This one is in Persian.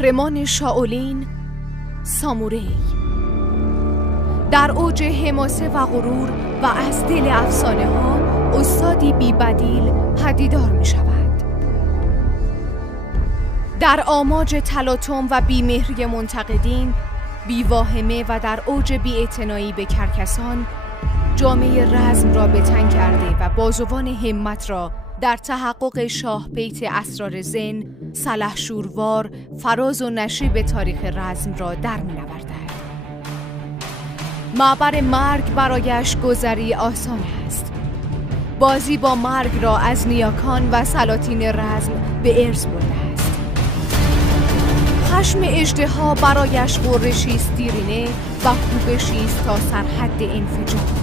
قهرمان شائولین ساموری در اوج حماسه و غرور و از دل افسانه ها استادی بی بدیل پدیدار می شود. در آماج تلاطم و بیمهری منتقدین، بیواهمه و در اوج بی‌اعتنایی به کرکسان، جامعه رزم را به تن کرده و بازوان همت را در تحقق شاه بیت اسرار زن، سلحشوروار، فراز و نشیب تاریخ رزم را در می‌نوردد. معبر مرگ برایش گذری آسان است. بازی با مرگ را از نیاکان و سلاطین رزم به ارث برده است. خشم اژدها برایش غرشی است دیرینه و کوبشی است تا سرحد انفجار.